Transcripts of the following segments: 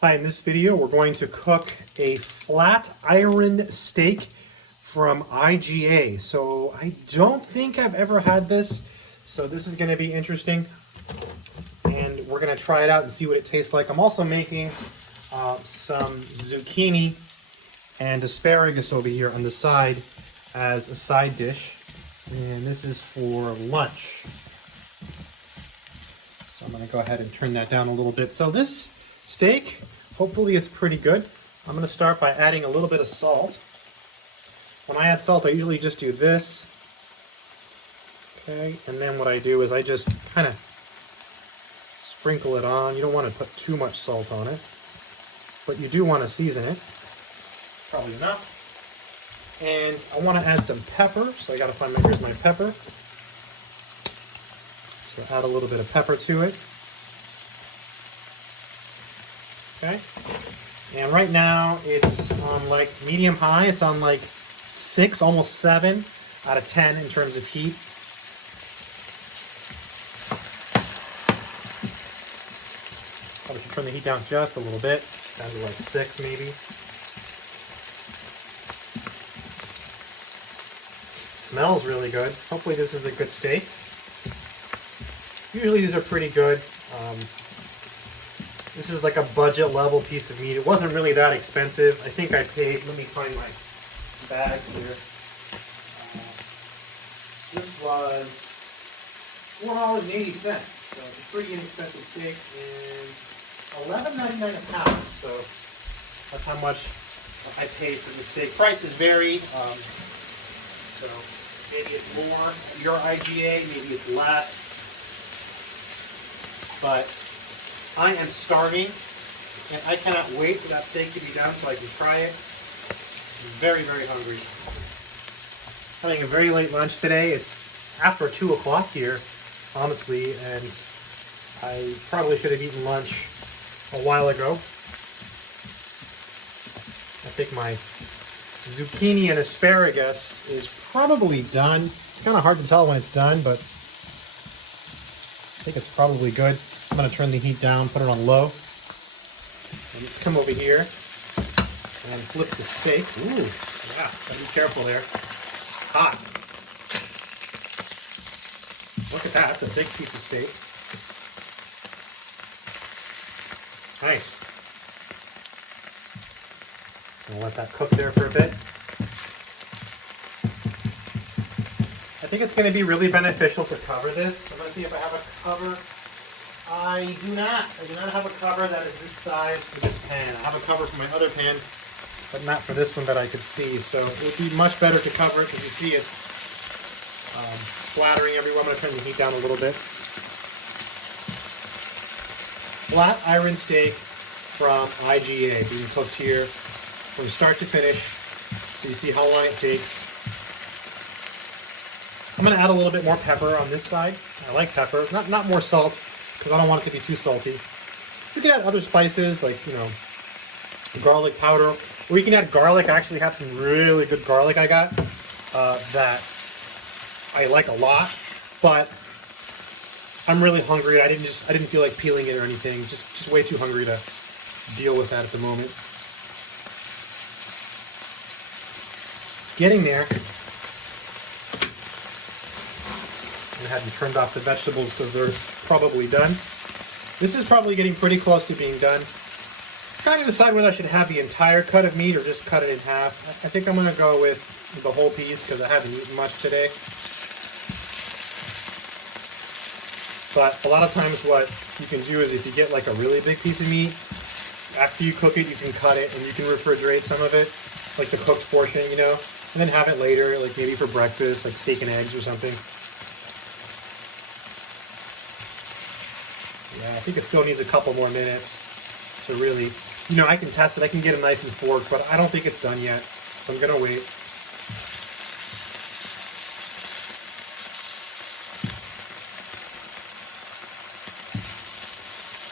Hi, in this video we're going to cook a flat iron steak from IGA. So I don't think I've ever had this, so this is going to be interesting. And we're going to try it out and see what it tastes like. I'm also making some zucchini and asparagus over here on the side as a side dish. And this is for lunch. So I'm going to go ahead and turn that down a little bit. So this steak, hopefully it's pretty good. I'm going to start by adding a little bit of salt. When I add salt, I usually just do this. Okay, and then what I do is I just kind of sprinkle it on. You don't want to put too much salt on it, but you do want to season it. Probably enough. And I want to add some pepper, so I got to find here's my pepper. So add a little bit of pepper to it. Okay, and right now it's on like medium high. It's on like 6, almost 7 out of 10 in terms of heat. Probably should turn the heat down just a little bit, down to like 6 maybe. Smells really good. Hopefully this is a good steak. Usually these are pretty good. This is like a budget level piece of meat. It wasn't really that expensive. I think I paid, let me find my bag here. This was $4.80, so it's a pretty inexpensive steak, and $11.99 a pound. So that's how much I paid for the steak. Prices vary, so maybe it's more at your IGA, maybe it's less, but I am starving, and I cannot wait for that steak to be done so I can try it. I'm very, very hungry. Having a very late lunch today. It's after 2 o'clock here, honestly, and I probably should have eaten lunch a while ago. I think my zucchini and asparagus is probably done. It's kind of hard to tell when it's done, but I think it's probably good. I'm going to turn the heat down, put it on low. And let's come over here and flip the steak. Ooh, yeah, gotta be careful there. Hot. Look at that, that's a big piece of steak. Nice. I'll let that cook there for a bit. I think it's going to be really beneficial to cover this. I'm going to see if I have a cover. I do not. I do not have a cover that is this size for this pan. I have a cover for my other pan, but not for this one that I could see. So it would be much better to cover it because you see it's splattering everywhere. I'm going to turn the heat down a little bit. Flat iron steak from IGA being cooked here from start to finish. So you see how long it takes. I'm going to add a little bit more pepper on this side. I like pepper, not more salt, because I don't want it to be too salty. You can add other spices like, you know, garlic powder, or you can add garlic. I actually have some really good garlic I got that I like a lot, but I'm really hungry. I didn't feel like peeling it or anything. Just way too hungry to deal with that at the moment. It's getting there. I hadn't turned off the vegetables because they're probably done. This is probably getting pretty close to being done. I'm trying to decide whether I should have the entire cut of meat or just cut it in half. I think I'm going to go with the whole piece because I haven't eaten much today. But a lot of times what you can do is if you get like a really big piece of meat, after you cook it, you can cut it and you can refrigerate some of it, like the cooked portion, you know, and then have it later, like maybe for breakfast, like steak and eggs or something. Yeah, I think it still needs a couple more minutes to really, you know, I can test it. I can get a knife and fork, but I don't think it's done yet. So I'm going to wait.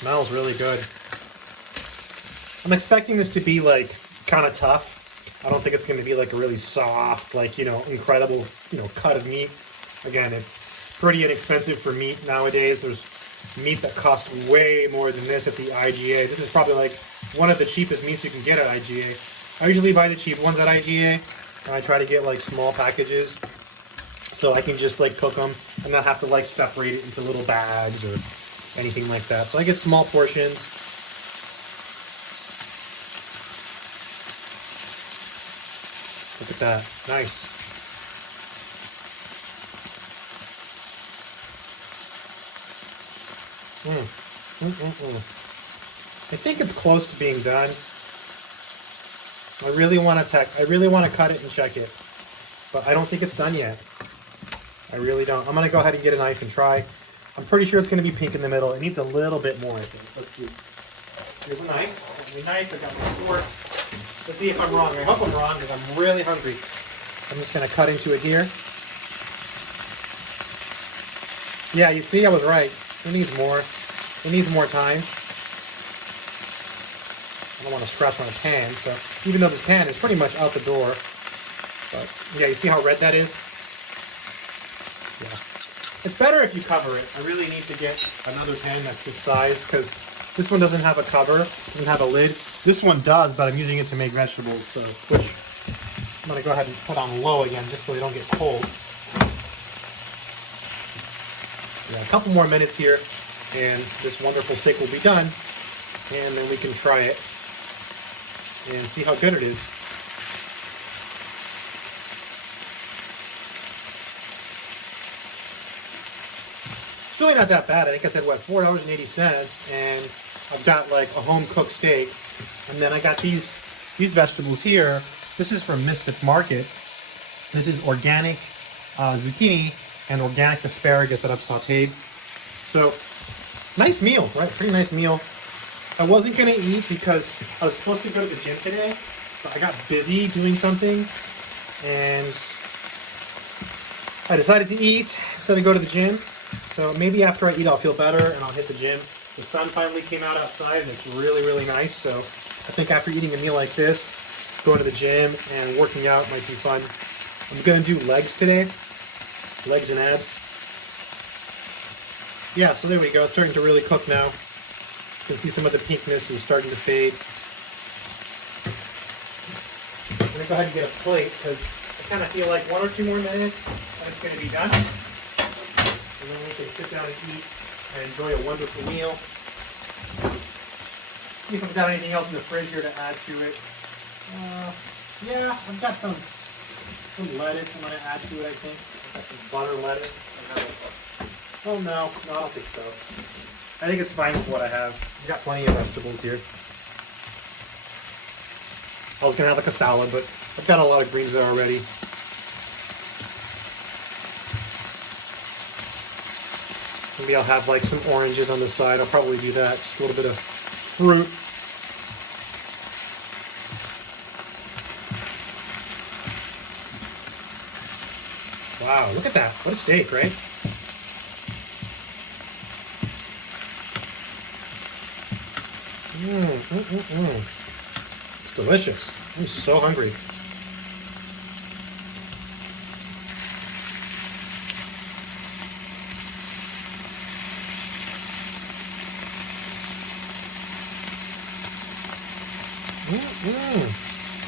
Smells really good. I'm expecting this to be like kind of tough. I don't think it's going to be like a really soft, like, you know, incredible, you know, cut of meat. Again, it's pretty inexpensive for meat nowadays. There's meat that costs way more than this at the IGA. This is probably like one of the cheapest meats you can get at IGA. I usually buy the cheap ones at IGA, and I try to get like small packages so I can just like cook them and not have to like separate it into little bags or anything like that. So I get small portions. Look at that, nice. I think it's close to being done. I really want to cut it and check it, but I don't think it's done yet. I really don't. I'm gonna go ahead and get a knife and try. I'm pretty sure it's gonna be pink in the middle. It needs a little bit more, I think. Let's see. Here's a knife. I got my knife. I got my fork. Let's see if I'm wrong. I hope I'm wrong because I'm really hungry. I'm just gonna cut into it here. Yeah, you see, I was right. It needs more. It needs more time. I don't want to scratch my pan, so even though this pan is pretty much out the door, but yeah, you see how red that is? Yeah. It's better if you cover it. I really need to get another pan that's this size because this one doesn't have a cover, doesn't have a lid. This one does, but I'm using it to make vegetables, so which I'm going to go ahead and put on low again just so they don't get cold. Yeah, a couple more minutes here and this wonderful steak will be done, and then we can try it and see how good it is. It's really not that bad. I think I said, what, $4.80, and I've got like a home-cooked steak. And then I got these vegetables here. This is from Misfits Market. This is organic zucchini and organic asparagus that I've sauteed. So, nice meal, right? Pretty nice meal. I wasn't gonna eat because I was supposed to go to the gym today, but I got busy doing something, and I decided to eat instead of go to the gym. So maybe after I eat, I'll feel better and I'll hit the gym. The sun finally came out outside and it's really, really nice. So I think after eating a meal like this, going to the gym and working out might be fun. I'm gonna do legs today, legs and abs. Yeah, so there we go. It's starting to really cook now. You can see some of the pinkness is starting to fade. I'm gonna go ahead and get a plate because I kind of feel like 1 or 2 more minutes and it's gonna be done. And then we can sit down and eat and enjoy a wonderful meal. See if I've got anything else in the fridge here to add to it. Yeah, I've got some lettuce I'm gonna add to it, I think. I've got some butter lettuce. Oh no, I don't think so. I think it's fine with what I have. I've got plenty of vegetables here. I was gonna have like a salad, but I've got a lot of greens there already. Maybe I'll have like some oranges on the side. I'll probably do that. Just a little bit of fruit. Wow, look at that. What a steak, right? It's delicious. I'm so hungry.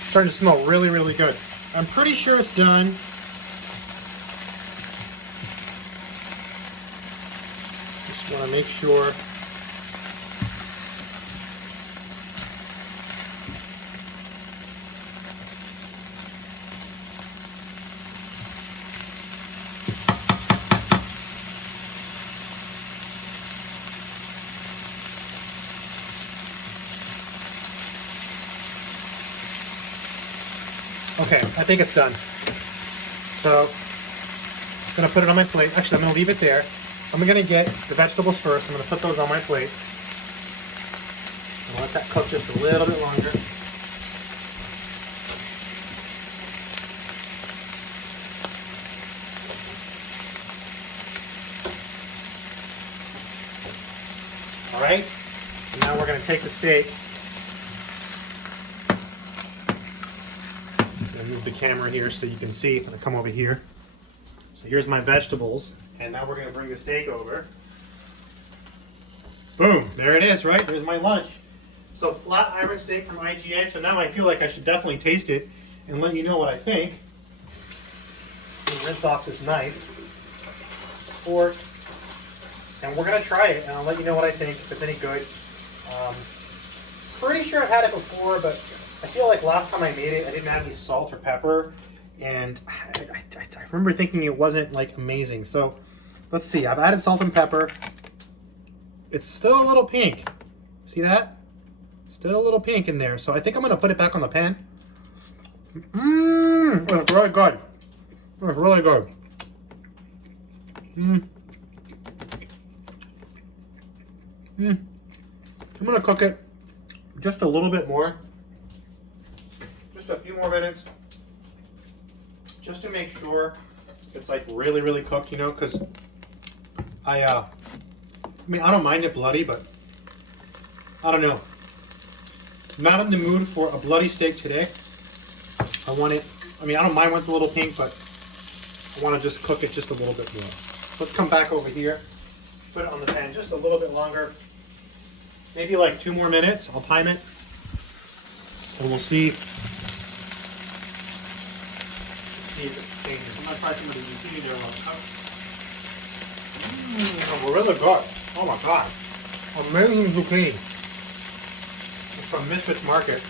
Starting to smell really, really good. I'm pretty sure it's done. Just want to make sure. Okay, I think it's done. So, I'm going to put it on my plate. Actually, I'm going to leave it there. I'm going to get the vegetables first. I'm going to put those on my plate. I'll let that cook just a little bit longer. All right, and now we're going to take the steak. Move the camera here so you can see. I'm gonna come over here. So here's my vegetables, and now we're gonna bring the steak over. Boom, there it is, right? There's my lunch. So flat iron steak from IGA. So now I feel like I should definitely taste it and let you know what I think. Rinse off this knife, fork, and we're gonna try it, and I'll let you know what I think, if it's any good. Pretty sure I've had it before, but I feel like last time I made it, I didn't add any salt or pepper, and I remember thinking it wasn't like amazing. So let's see. I've added salt and pepper. It's still a little pink. See that? Still a little pink in there. So I think I'm gonna put it back on the pan. It's really good. It's really good. I'm gonna cook it just a little bit more. Just a few more minutes. Just to make sure it's like really, really cooked, you know, because I mean, I don't mind it bloody, but I don't know. Not in the mood for a bloody steak today. I want it, I mean, I don't mind when it's a little pink, but I want to just cook it just a little bit more. Let's come back over here, put it on the pan just a little bit longer. Maybe like 2 more minutes. I'll time it. And we'll see if it changes. I'm going to try some of the zucchini there while it's really good. Oh my god. Amazing zucchini. It's from Misfits Market.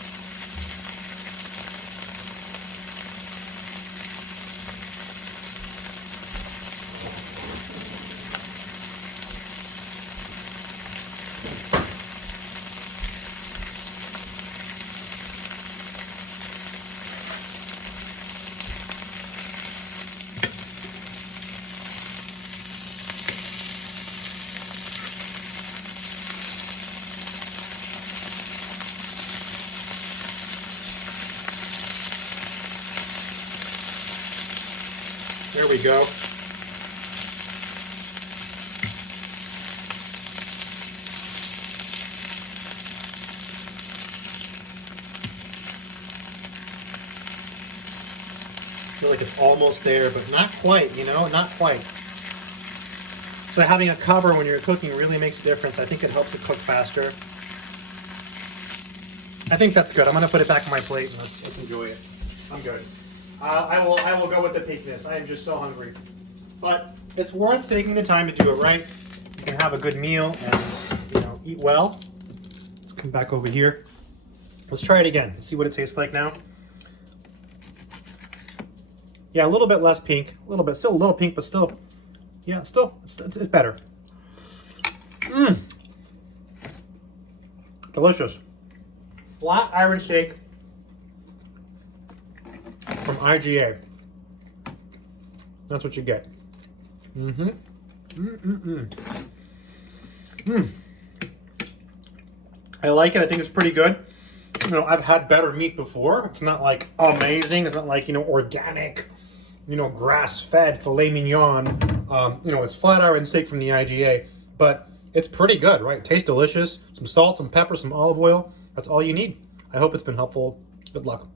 There we go. I feel like it's almost there, but not quite, you know, not quite. So having a cover when you're cooking really makes a difference. I think it helps it cook faster. I think that's good. I'm gonna put it back on my plate and let's enjoy it. I'm good. I will go with the pinkness. I am just so hungry. But it's worth taking the time to do it right. You can have a good meal and, you know, eat well. Let's come back over here. Let's try it again. See what it tastes like now. Yeah, a little bit less pink. A little bit. Still a little pink, but still. Yeah, still. It's better. Delicious. Flat iron steak from IGA. That's what you get. I like it. I think it's pretty good. You know, I've had better meat before. It's not like amazing. It's not like, you know, organic, you know, grass-fed filet mignon. You know, it's flat iron steak from the IGA, but it's pretty good, right? It tastes delicious. Some salt, some pepper, some olive oil. That's all you need. I hope it's been helpful. Good luck.